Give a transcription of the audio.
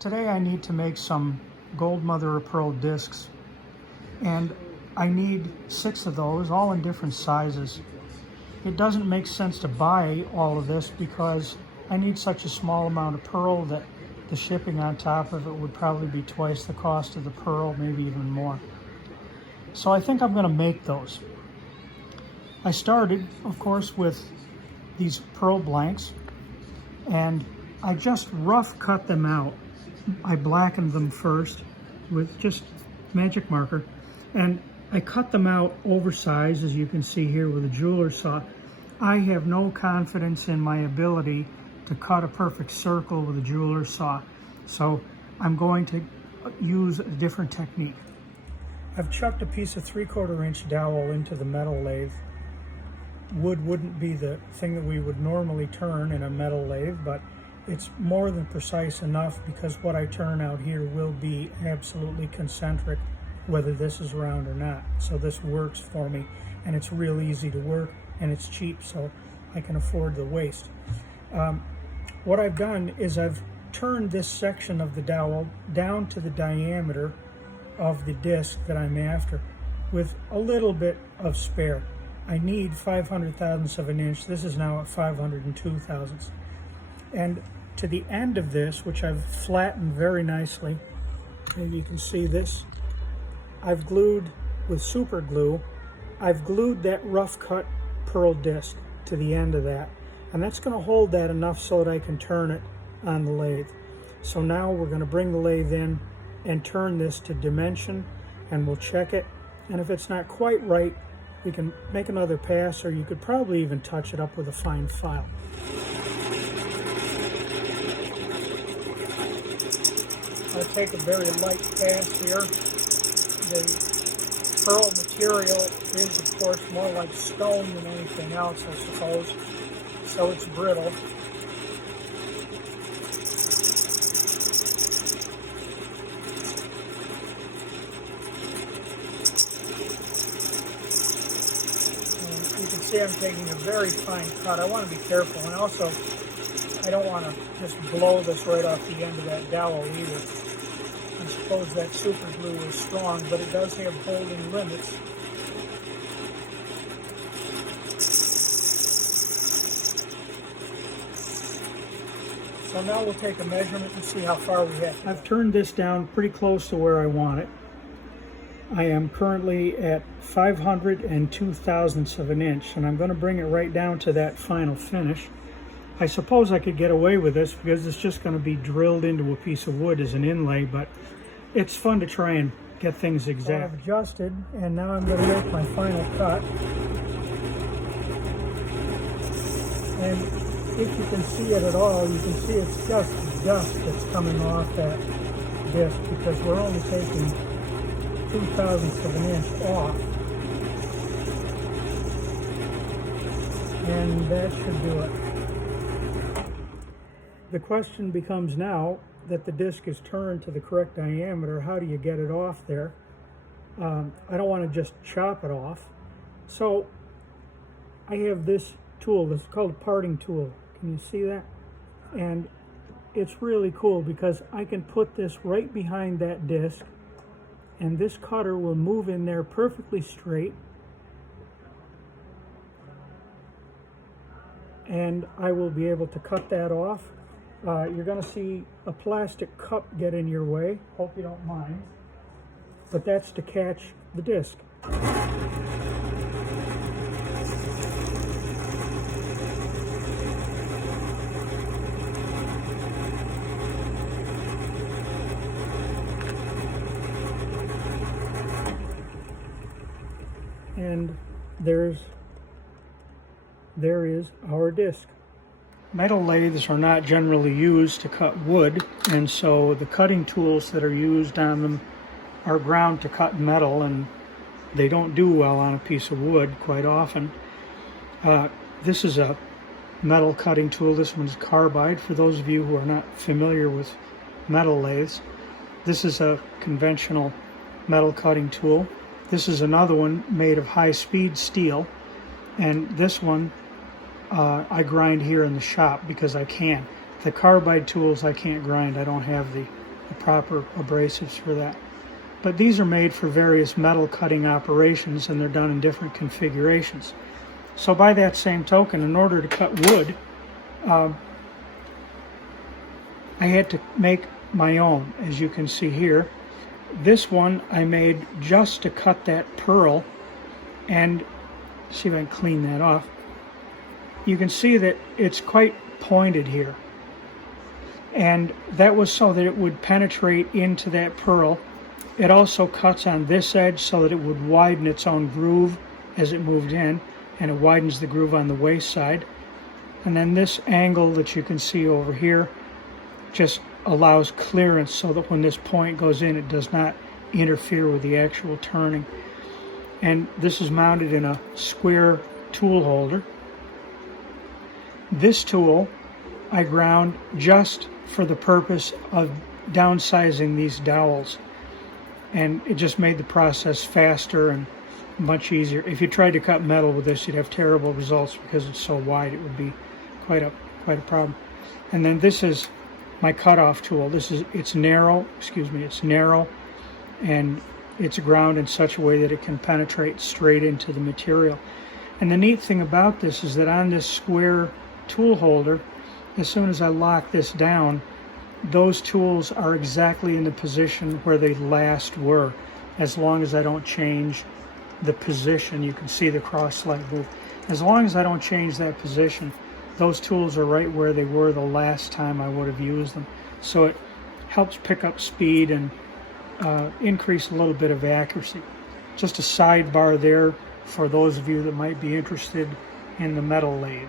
Today I need to make some gold mother of pearl discs, and I need 6 of those, all in different sizes. It doesn't make sense to buy all of this because I need such a small amount of pearl that the shipping on top of it would probably be twice the cost of the pearl, maybe even more. So I think I'm going to make those. I started, of course, with these pearl blanks, and I just rough cut them out. I blackened them first with just magic marker, and I cut them out oversized, as you can see here, with a jeweler's saw. I have no confidence in my ability to cut a perfect circle with a jeweler's saw, so I'm going to use a different technique. I've chucked a piece of 3/4 inch dowel into the metal lathe. Wood wouldn't be the thing that we would normally turn in a metal lathe, but it's more than precise enough because what I turn out here will be absolutely concentric, whether this is round or not. So this works for me, and it's real easy to work, and it's cheap, so I can afford the waste. What I've done is I've turned this section of the dowel down to the diameter of the disc that I'm after, with a little bit of spare. I need 500 thousandths of an inch. This is now at 502 thousandths. And to the end of this, which I've flattened very nicely, maybe you can see this, I've glued with super glue, I've glued that rough cut pearl disc to the end of that. And that's going to hold that enough so that I can turn it on the lathe. So now we're going to bring the lathe in and turn this to dimension, and we'll check it. And if it's not quite right, we can make another pass, or you could probably even touch it up with a fine file. I'll take a very light pass here. The pearl material is, of course, more like stone than anything else, I suppose, so it's brittle. And you can see I'm taking a very fine cut. I want to be careful, and also I don't want to just blow this right off the end of that dowel either. I suppose that super glue is strong, but it does have holding limits. So now we'll take a measurement and see how far we have. I've turned this down pretty close to where I want it. I am currently at 502 thousandths of an inch, and I'm going to bring it right down to that final finish. I suppose I could get away with this because it's just going to be drilled into a piece of wood as an inlay, but it's fun to try and get things exact. I've adjusted, and now I'm going to make my final cut. And if you can see it at all, you can see it's just dust that's coming off that disc because we're only taking 2 thousandths of an inch off. And that should do it. The question becomes now that the disc is turned to the correct diameter, how do you get it off there? I don't want to just chop it off. So I have this tool, this is called a parting tool. Can you see that? And it's really cool because I can put this right behind that disc, and this cutter will move in there perfectly straight. And I will be able to cut that off. You're going to see a plastic cup get in your way. Hope you don't mind. But that's to catch the disc. And there is our disc. Metal lathes are not generally used to cut wood, and so the cutting tools that are used on them are ground to cut metal, and they don't do well on a piece of wood quite often. This is a metal cutting tool. This one's carbide, for those of you who are not familiar with metal lathes. This is a conventional metal cutting tool. This is another one made of high-speed steel, and this one I grind here in the shop because I can. The carbide tools I can't grind. I don't have the the proper abrasives for that. But these are made for various metal cutting operations, and they're done in different configurations. So by that same token, in order to cut wood, I had to make my own. As you can see here, this one I made just to cut that pearl, and see if I can clean that off. You can see that it's quite pointed here, and that was so that it would penetrate into that pearl. It also cuts on this edge so that it would widen its own groove as it moved in, and it widens the groove on the waist side. And then this angle that you can see over here just allows clearance so that when this point goes in, it does not interfere with the actual turning. And this is mounted in a square tool holder. This tool I ground just for the purpose of downsizing these dowels, and it just made the process faster and much easier. If you tried to cut metal with this, you'd have terrible results because it's so wide. It would be quite a problem. And then this is my cutoff tool. It's narrow, and it's ground in such a way that it can penetrate straight into the material. And the neat thing about this is that on this square tool holder, as soon as I lock this down, those tools are exactly in the position where they last were, as long as I don't change the position. You can see the cross slide move. As long as I don't change that position, those tools are right where they were the last time I would have used them. So it helps pick up speed and increase a little bit of accuracy. Just a sidebar there for those of you that might be interested in the metal lathe.